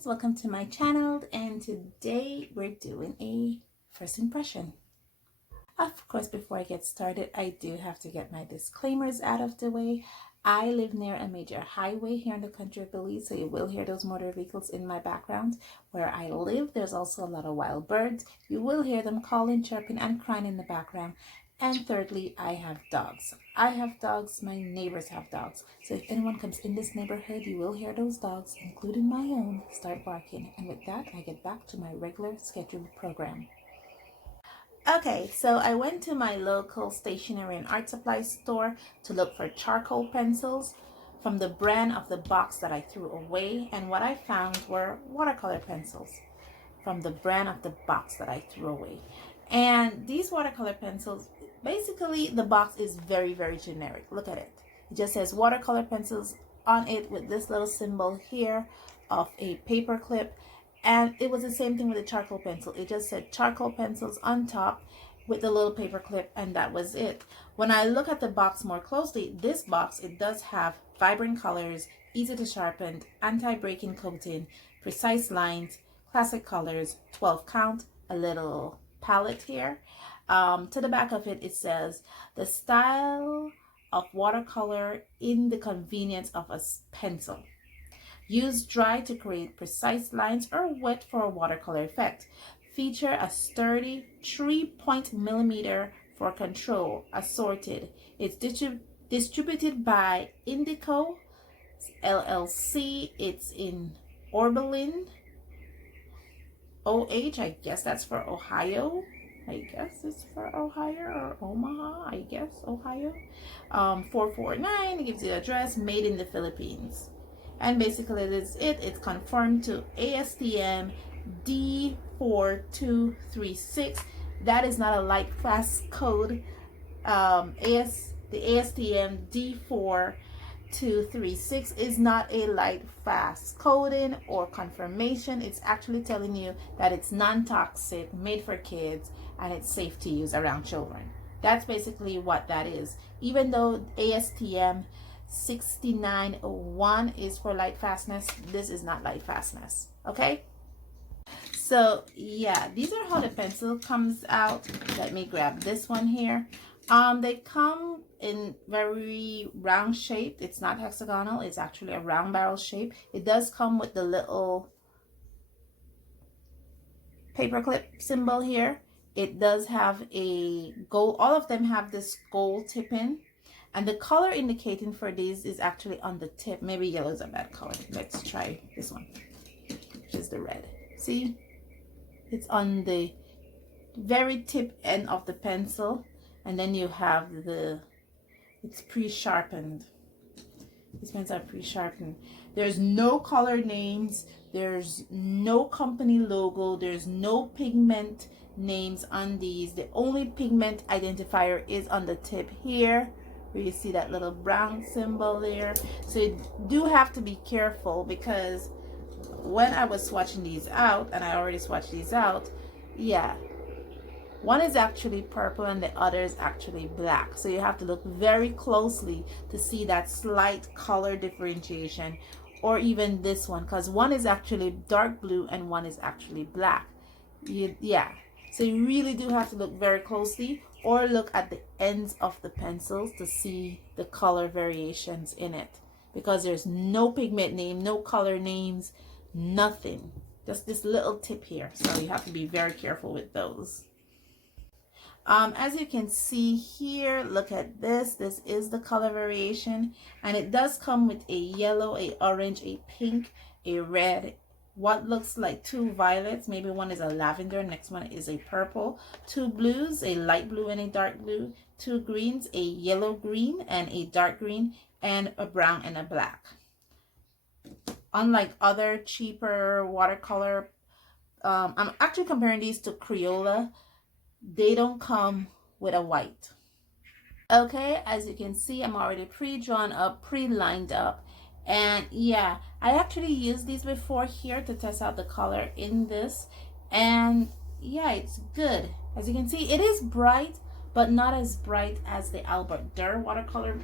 friends, welcome to my channel, and today we're doing a first impression. Of course, before I get started, I do have to get my disclaimers out of the way. I live near a major highway here in the country of Belize, so you will hear those motor vehicles in my background. Where I live, there's also a lot of wild birds. You will hear them calling, chirping, and crying in the background. And thirdly, I have dogs. I have dogs, my neighbors have dogs. So if anyone comes in this neighborhood, you will hear those dogs, including my own, start barking. And with that, I get back to my regular scheduled program. Okay, so I went to my local stationery and art supply store to look for charcoal pencils from the brand of the box that I threw away. And what I found were watercolor pencils from the brand of the box that I threw away. And these watercolor pencils, basically the box is very generic. Look at it. It just says watercolor pencils on it with this little symbol here of a paper clip. And it was the same thing with the charcoal pencil. It just said charcoal pencils on top with the little paper clip, and that was it. When I look at the box more closely, this box, it does have vibrant colors, easy to sharpen, anti-breaking coating, precise lines, classic colors, 12 count, a little palette here. To the back of it, it says the style of watercolor in the convenience of a pencil. Use dry to create precise lines or wet for a watercolor effect. Feature a sturdy 3-point-millimeter for control. Assorted. It's distributed by Indico LLC. It's in Oberlin, OH. I guess that's for Ohio. I guess it's for Ohio or Omaha. I guess Ohio. 449. It gives you the address. Made in the Philippines. And basically this is it. It's conformed to ASTM D4236. That is not a light fast code. The ASTM D4236 is not a light fast coding or confirmation. It's actually telling you that it's non-toxic, made for kids, and it's safe to use around children. That's basically what that is. Even though ASTM 6901 is for light fastness, this is not light fastness. Okay, so yeah, these are how the pencil comes out. Let me grab this one here. They come in very round shape. It's not hexagonal, it's actually a round barrel shape. It does come with the little paperclip symbol here. It does have a gold, all of them have this gold tipping. And the color indicating for these is actually on the tip. Maybe yellow is a bad color. Let's try this one, which is the red. See? It's on the very tip end of the pencil. And then you have it's pre-sharpened. These pens are pre-sharpened. There's no color names. There's no company logo. There's no pigment names on these. The only pigment identifier is on the tip here, where you see that little brown symbol there. So you do have to be careful, because when I was swatching these out, and I already swatched these out, yeah, one is actually purple and the other is actually black. So you have to look very closely to see that slight color differentiation, or even this one, because one is actually dark blue and one is actually black. Yeah, so you really do have to look very closely, or look at the ends of the pencils to see the color variations in it, because there's no pigment name, no color names, nothing, just this little tip here. So you have to be very careful with those. As you can see here, look at this. This is the color variation, and it does come with a yellow, a orange, a pink, a red, what looks like two violets, maybe one is a lavender, next one is a purple, two blues, a light blue and a dark blue, two greens, a yellow green and a dark green, and a brown and a black. Unlike other cheaper watercolor, I'm actually comparing these to Crayola. They don't come with a white. Okay, as you can see, I'm already pre-drawn up, pre-lined up. And yeah, I actually used these before here to test out the color in this, and yeah, it's good. As you can see, it is bright, but not as bright as the Albert Durr watercolor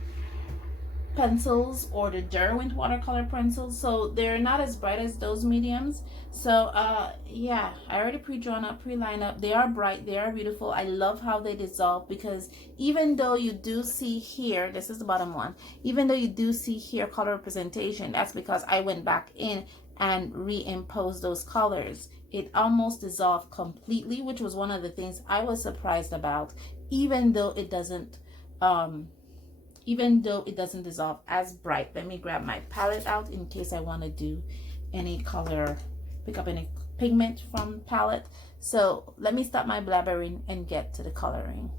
pencils or the Derwent watercolor pencils, so they're not as bright as those mediums. So yeah, I already pre-drawn up, pre-line up. They are bright, they are beautiful. I love how they dissolve, because even though you do see here, this is the bottom one, even though you do see here color representation, that's because I went back in and reimposed those colors. It almost dissolved completely, which was one of the things I was surprised about, even though it doesn't dissolve as bright. Let me grab my palette out in case I want to do any color, pick up any pigment from palette. So let me stop my blabbering and get to the coloring.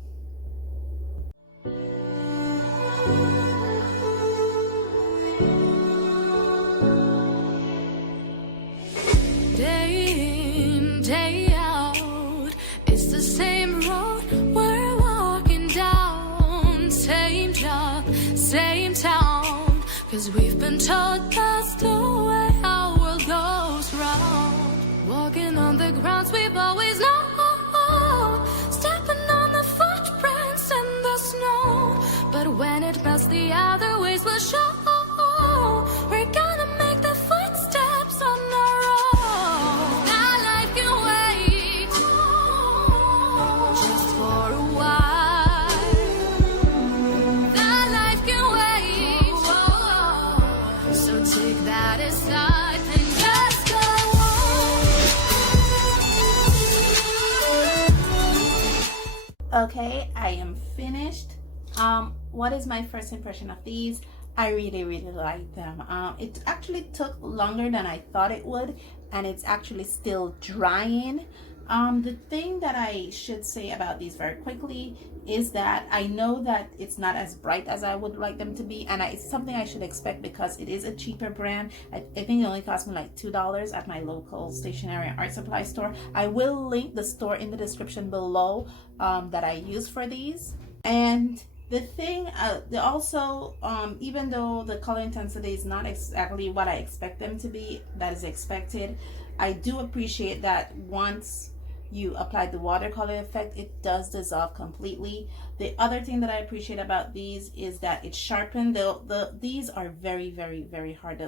Day in, day out, it's the same road we're walking down. Same job, same town, 'cause we've been told that's the way our world goes round. Walking on the grounds we've always known, stepping on the footprints in the snow. But when it melts, the other ways will show. We're gonna make the footsteps on our own. That life can wait, just for a while. That life can wait, so take that aside and just go on. Okay, I am finished. What is my first impression of these? I really like them. It actually took longer than I thought it would, and it's actually still drying. The thing that I should say about these very quickly is that I know that it's not as bright as I would like them to be, and it's something I should expect because it is a cheaper brand. I think it only cost me like $2 at my local stationery and art supply store. I will link the store in the description below that I use for these. And the thing, even though the color intensity is not exactly what I expect them to be, that is expected, I do appreciate that once you apply the watercolor effect, it does dissolve completely. The other thing that I appreciate about these is that it's sharpened. These are very hard.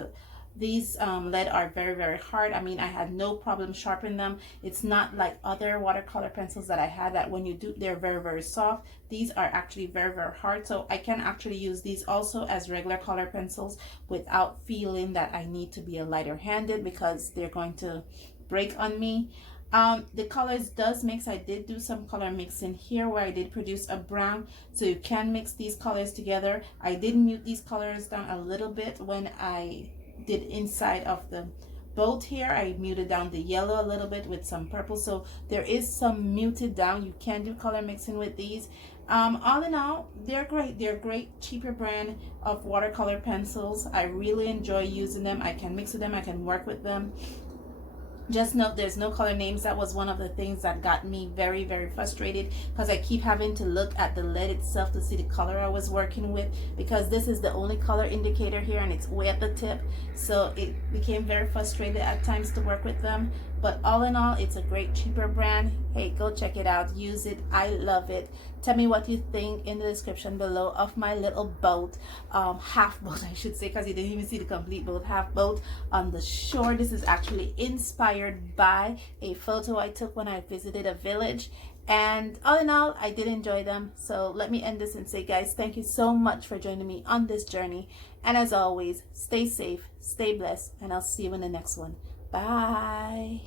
These lead are very hard. I mean, I had no problem sharpening them. It's not like other watercolor pencils that I had that when you do, they're very soft. These are actually very hard. So I can actually use these also as regular color pencils without feeling that I need to be a lighter handed, because they're going to break on me. The colors does mix. I did do some color mixing here where I did produce a brown, so you can mix these colors together. I did mute these colors down a little bit when I did inside of the boat here. I muted down the yellow a little bit with some purple, so there is some muted down. You can do color mixing with these. All in all, they're great. They're a great cheaper brand of watercolor pencils. I really enjoy using them. I can mix with them, I can work with them. Just note there's no color names. That was one of the things that got me very frustrated, because I keep having to look at the lead itself to see the color I was working with, because this is the only color indicator here and it's way at the tip. So it became very frustrated at times to work with them. But all in all, it's a great cheaper brand. Hey, go check it out, use it. I love it. Tell me what you think in the description below of my little boat, half boat I should say, because you didn't even see the complete boat, half boat on the shore. This is actually inspired by a photo I took when I visited a village. And all in all, I did enjoy them. So let me end this and say, guys, thank you so much for joining me on this journey. And as always, stay safe, stay blessed, and I'll see you in the next one. Bye.